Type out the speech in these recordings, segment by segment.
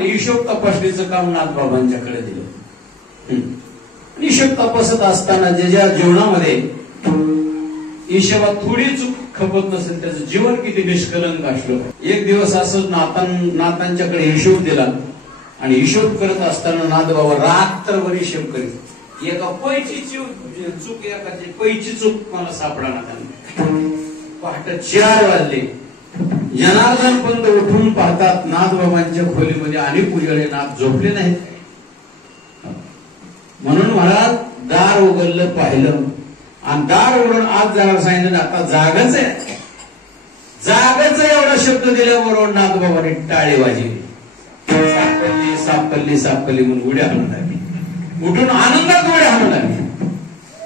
आणि हिशोब तपासणीचं काम नाथबाबांच्याकडे दिलं. हिशोब तपासत असताना ज्या जीवनामध्ये हिशोबात थोडी चूक खपत नसेल त्याचं जीवन किती निष्कलंक असलं. एक दिवस असं नाथांच्याकडे हिशोब दिला आणि हिशोब करत असताना नाथबाबा रात्रभर हिशोब करीत. एका पैची चूक एकाची पैची चूक मला सापडणार त्यांना. पहाटे 4 वाजले. जनार्दन पंत उठून पाहतात नाथबाबांच्या खोलीमध्ये अनेक उजळे नाथ झोपले नाहीत. म्हणून महाराज दार उघडलं पाहिलं आणि दार उघडून आत जायला सांगितलं. आता जागच आहे. जागच एवढा शब्द दिल्याबरोबर नाथबाबांनी टाळी वाजली. सापडली सापडली सापडली म्हणून उड्या हाणून लागली. उठून आनंदात उड्या हाणून लागली.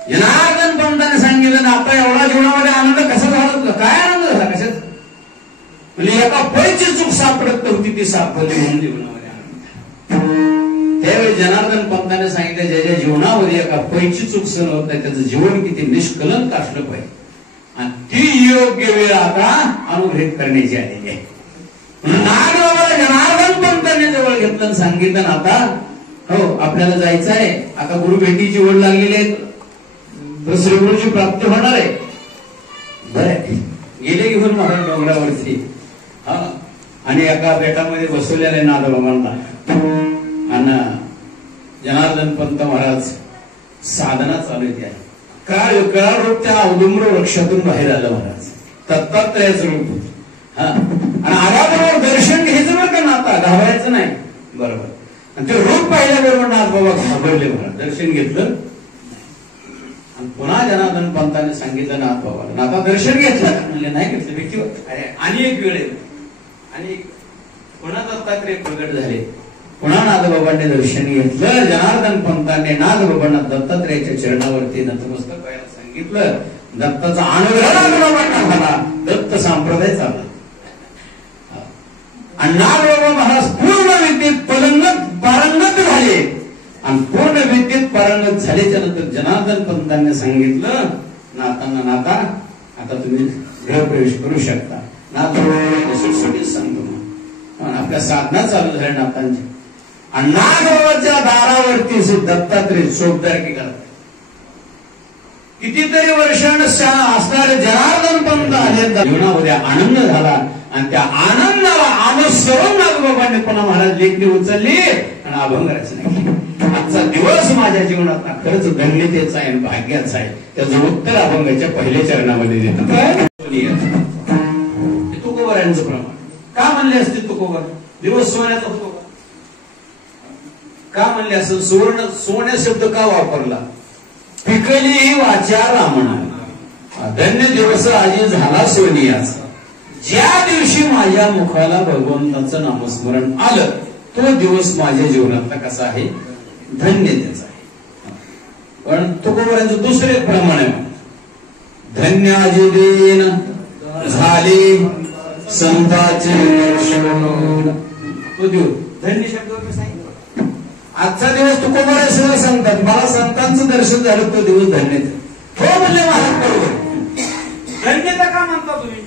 जनार्दन पंताने सांगितलं ना आता एवढा जीवनामध्ये आनंद कसा झाला तुला? काय आनंद झाला कशात? म्हणजे एका पैची चूक सापडत नव्हती ती सापडली म्हणून जीवनामध्ये आनंद. त्यावेळी जनार्दन पंताने सांगितलं ज्याच्या जीवनामध्ये एका पैची चूक सहन होत नाही त्याचं जीवन किती निष्कलंक असलं पाहिजे आणि ती योग्य वेळ आता अनुग्रहित करण्याची आलेली आहे. नागबाबाला जनार्दन पंताने जवळ घेतलं आणि सांगितलं ना आता हो आपल्याला जायचं आहे. आता गुरु भेटीची ओढ लागलेली आहे. श्री गुरुची प्राप्ती होणार आहे. बरं गेले घेऊन महाराज डोंगरावरती आणि एका बेटामध्ये बसवलेले नाथबाबांना आणि जनार्दन पंत महाराज साधना चालू आहे. काळ रूप त्या औदुंबर वृक्षातून बाहेर आलं महाराज. दत्तात्रयाचं रूप होत. आणि आल्याबरोबर दर्शन घ्यायचं बरं का नाता घाबरायचं नाही. बरोबर. आणि ते रूप पाहिल्याबरोबर नाथबाबा घाबरले महाराज. दर्शन घेतलं आणि पुन्हा जनार्दन पंताने सांगितलं नाथबाबाला नाथा दर्शन घेतलं म्हणले नाही घेतलं व्यक्तीवर. अरे आणि एक वेळ आणि पुन्हा दत्तात्रय प्रगट झाले. पुन्हा नाथबाबांनी दर्शन घेतलं. जनार्दन पंतांनी नाथबाबांना दत्तात्रयाच्या चरणावरती नतमस्तक व्हायला सांगितलं. दत्ताचा अनुग्रह नाथबाबांना झाला. दत्त संप्रदाय चालला आणि नाथबाबा महाराज पूर्ण विद्येत पारंगत झाले. आणि पूर्ण विद्येत पारंगत झाल्याच्या नंतर जनार्दन पंतांनी सांगितलं नाथांना नाथा आता तुम्ही गृहप्रवेश करू शकता. नाथबाबा सुटसुटीत सांगतो आपल्या साधना चालू झाल्या नाथांच्या. आणि नाथबाबाच्या दारावरती दत्तात्रय चोपदारकी करतात. कितीतरी वर्षांना असणारे जनार्दन पंत आले. जीवनामध्ये आनंद झाला आणि त्या आनंदाला अनुसरून नाथबाबांनी पुन्हा महाराज लेखणी उचलली आणि अभंग रचना केली. आजचा दिवस माझ्या जीवनात खरंच धन्यतेचा आहे भाग्याचा आहे. त्याचं उत्तर अभंगाच्या पहिल्या चरणामध्ये देतात. तुकोबारांचं प्रमाण का म्हणले असते? तुकोबार दिवस सोन्याचा होतो का म्हणले असं? सोन्या शब्द का वापरला? पिकली ही वाचा रामणा धन्य दिवस आजी झाला सोनियाचा. ज्या दिवशी माझ्या मुखाला भगवंताचं नामस्मरण आलं तो दिवस माझ्या जीवनातला कसा आहे? धन्यतेचा आहे. पण तुकोबारांचं दुसरे प्रमाण आहे धन्य आजी देन झाले संताचे दर्शन. तो दिवस धन्य शब्द सांगितलं. आजचा दिवस तुकोबारा सगळं सांगतात मला संतांचं दर्शन झालं तो दिवस धन्यता. हो म्हणले महाराज बरोबर. धन्यता का म्हणता तुम्ही?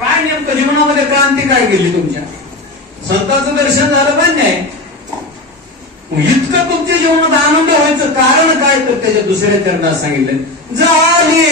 काय नेमकं जीवनामध्ये क्रांती काय केली तुमच्या? संतांचं दर्शन झालं मान्य आहे. इतकं तुमच्या जीवनात आनंद व्हायचं कारण काय? तर त्याच्या दुसऱ्या चरणात सांगितलं झाली